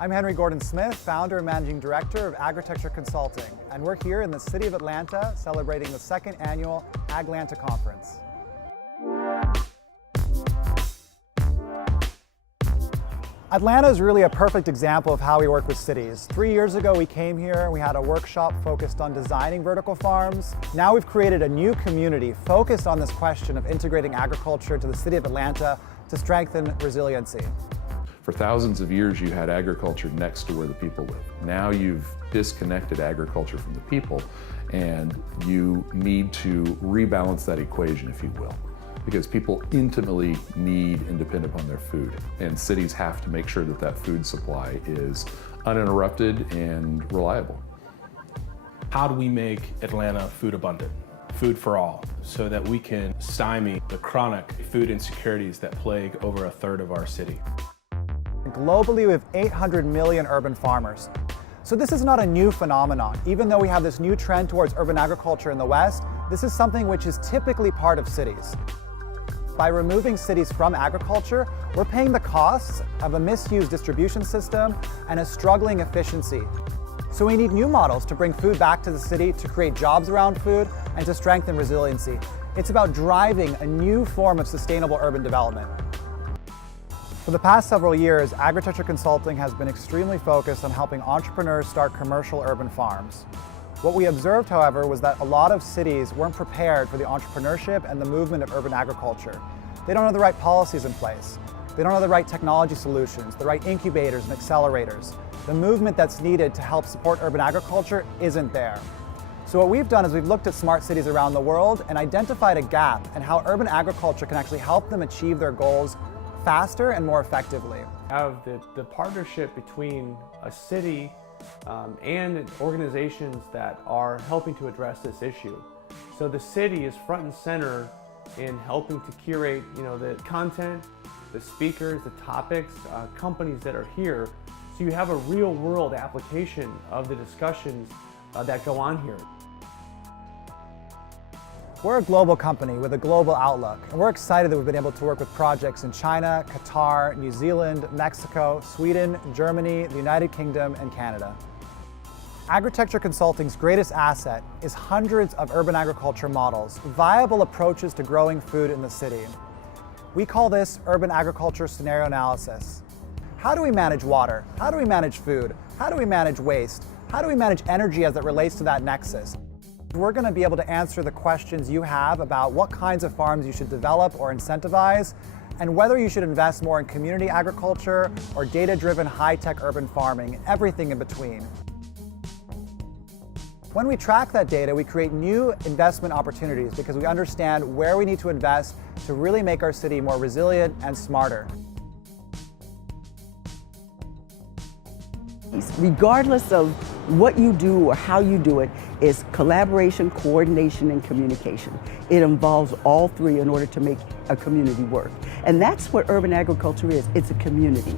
I'm Henry Gordon-Smith, founder and managing director of AgriTecture Consulting, and we're here in the city of Atlanta celebrating the second annual AgLanta conference. Atlanta is really a perfect example of how we work with cities. 3 years ago we came here and we had a workshop focused on designing vertical farms. Now we've created a new community focused on this question of integrating agriculture to the city of Atlanta to strengthen resiliency. For thousands of years, you had agriculture next to where the people live. Now you've disconnected agriculture from the people, and you need to rebalance that equation, if you will, because people intimately need and depend upon their food, and cities have to make sure that that food supply is uninterrupted and reliable. How do we make Atlanta food abundant? Food for all, so that we can stymie the chronic food insecurities that plague over a third of our city. Globally, we have 800 million urban farmers. So this is not a new phenomenon. Even though we have this new trend towards urban agriculture in the West, this is something which is typically part of cities. By removing cities from agriculture, we're paying the costs of a misused distribution system and a struggling efficiency. So we need new models to bring food back to the city, to create jobs around food, and to strengthen resiliency. It's about driving a new form of sustainable urban development. For the past several years, AgriTecture Consulting has been extremely focused on helping entrepreneurs start commercial urban farms. What we observed, however, was that a lot of cities weren't prepared for the entrepreneurship and the movement of urban agriculture. They don't have the right policies in place. They don't have the right technology solutions, the right incubators and accelerators. The movement that's needed to help support urban agriculture isn't there. So what we've done is we've looked at smart cities around the world and identified a gap in how urban agriculture can actually help them achieve their goals faster and more effectively. Have the partnership between a city and organizations that are helping to address this issue. So the city is front and center in helping to curate, the content, the speakers, the topics, companies that are here. So you have a real world application of the discussions that go on here. We're a global company with a global outlook, and we're excited that we've been able to work with projects in China, Qatar, New Zealand, Mexico, Sweden, Germany, the United Kingdom, and Canada. AgriTecture Consulting's greatest asset is hundreds of urban agriculture models, viable approaches to growing food in the city. We call this urban agriculture scenario analysis. How do we manage water? How do we manage food? How do we manage waste? How do we manage energy as it relates to that nexus? We're going to be able to answer the questions you have about what kinds of farms you should develop or incentivize, and whether you should invest more in community agriculture or data-driven high-tech urban farming, and everything in between. When we track that data, we create new investment opportunities because we understand where we need to invest to really make our city more resilient and smarter. Regardless of what you do or how you do it, is collaboration, coordination, and communication. It involves all three in order to make a community work. And that's what urban agriculture is. It's a community.